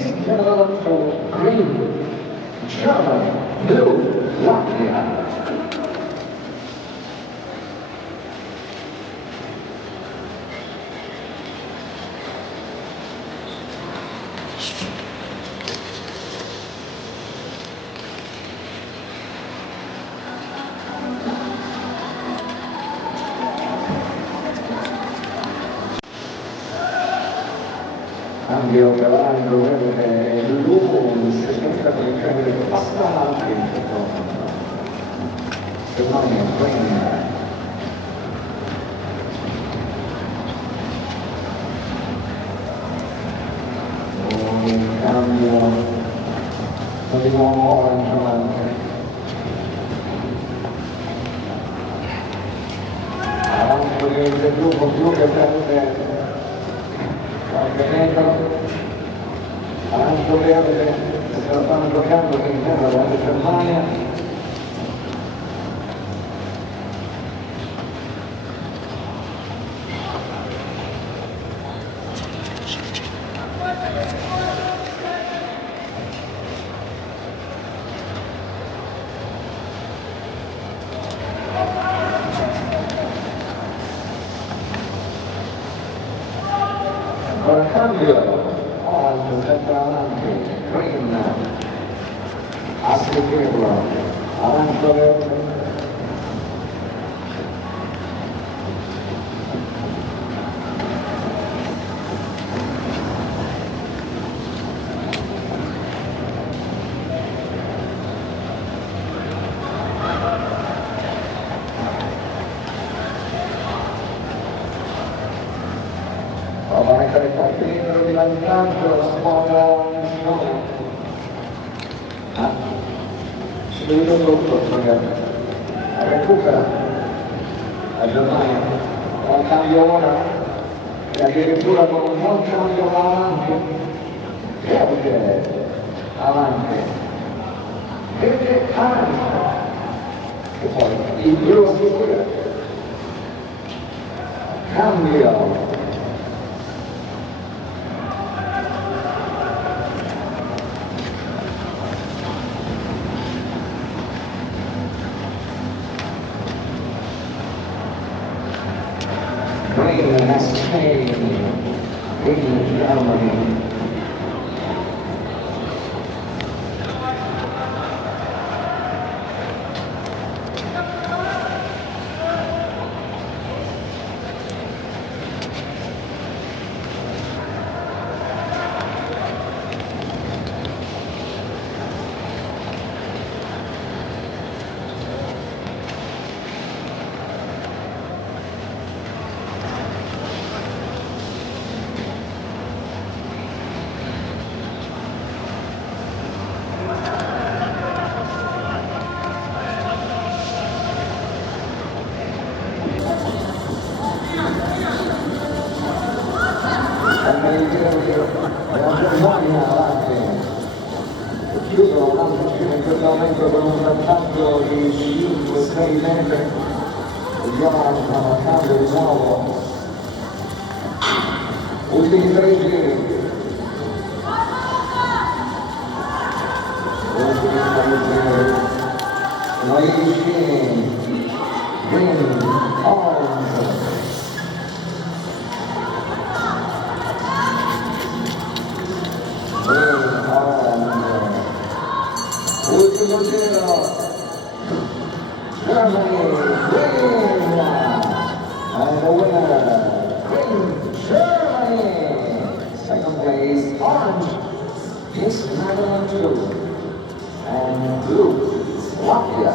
Ladies and gentlemen, for green, German, blue, Latvia. Cambio cavallo verde l'uomo si sente per il genere passa anche in questo Germania, Ucraina. Un cambio di nuovo avanti. Avanti del gruppo blu che prende Montenegro, arancio verde, che se la stanno giocando all'interno della Germania. Ora cambio, alto, sempre avanti, green, a seguirlo, arancio verde. Prova a mettere qualche libro di vantaggio la squadra nazione. Ci vedo tutto, magari. Recupera la Germania. Un cambio ora e addirittura con un buon cambio avanti. Verde avanti. Verde avanti. E poi il blu assicura. Cambio. Green has Spain, green Germany. La Germania avanti, chiudono l'anticino in questo momento con un vantaggio di 5-6 metri. Vediamo la cambio di nuovo. Ultimi 3 giri. Ultimi 3 giri. Noi vicini. Green, orange. Ultimo giro, Germany, green, and the winner, green, Germany. Second place, orange, is Netherlands blue, and blue, Latvia.